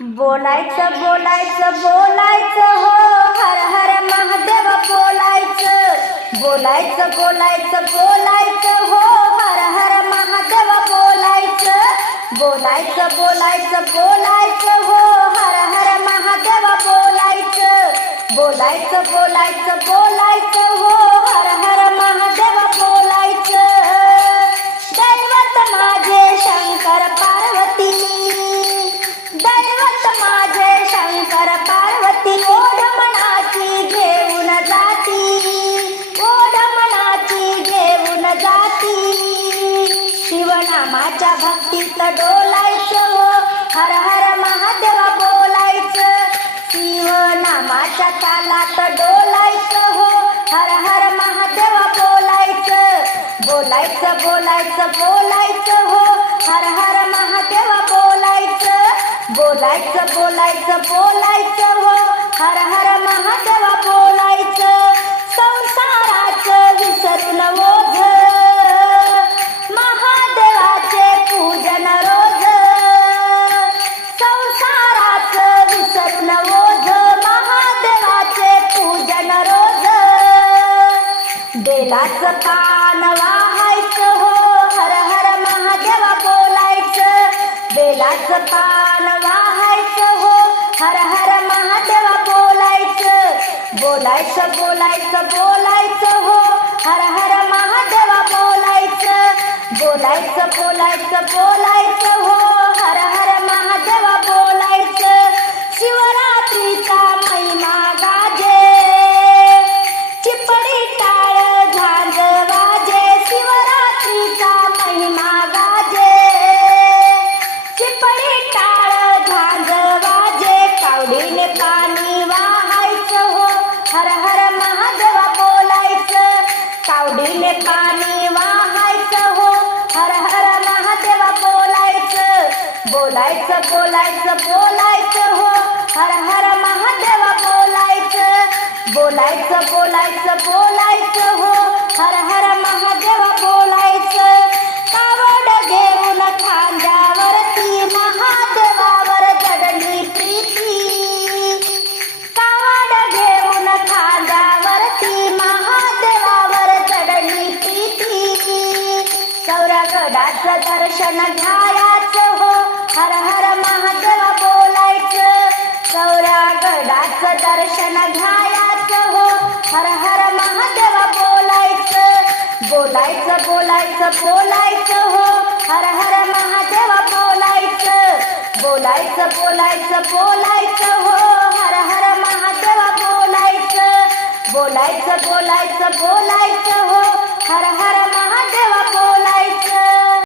बोलायचं बोलायचं बोलायचं हो. हर हर महादेव बोलायचं. बोलायचं बोलायचं बोलायचं हो. हर हर महादेव बोलायचं. बोलायचं बोलायचं बोलायचं हो. हर हर महादेव बोलायचं. बोलायचं बोलायचं बोलायचं हो. हर हर शिवनामाच्या भक्तीत डोलायचं हो. हर हर महादेव बोलायचं. शिवनामाच्या तालात डोलायचं हो. हर हर महादेव बोलायचं. बोलायचं बोलायचं बोलायचं हो. हर हर महादेव बोलायचं. बोलायचं बोलायचं बोलायचं हो. हर हर महादेव बोलायचं. बेलाचं पान वाहायचं हो हर हर महादेवा बोलायचं. बेलाचं पान वाहायचं हो हर हर महादेवा बोलायचं. बोलायचं बोलायचं बोलायचं हो हर हर महादेवा बोलायचं. बोलायचं बोलायचं बोलायचं हो हर हर महादेवा बोलायचं. शिवरात्रीचा माधवा बोलायचं. कावडीने पाणी वाहायचं हो. हर हर महादेवा बोलायचं. बोलायचं बोलायचं बोलायचं हो. हर हर महादेवा बोलायचं. बोलायचं बोलायचं बोलायचं हो. हर हर सौरगडाचं दर्शन घ्यायचं हो. हर हर महादेव बोलायचं. सौरागडाचं दर्शन घ्यायचं हो. हर हर महादेव बोलायचं. बोलायचं बोलायचं बोलायचं हो. हर हर महादेव बोलायचं. बोलायचं बोलायचं बोलायचं हो. हर हर महादेव बोलायचं. बोलायचं बोलायचं बोलायचं हो. खर हर महादेव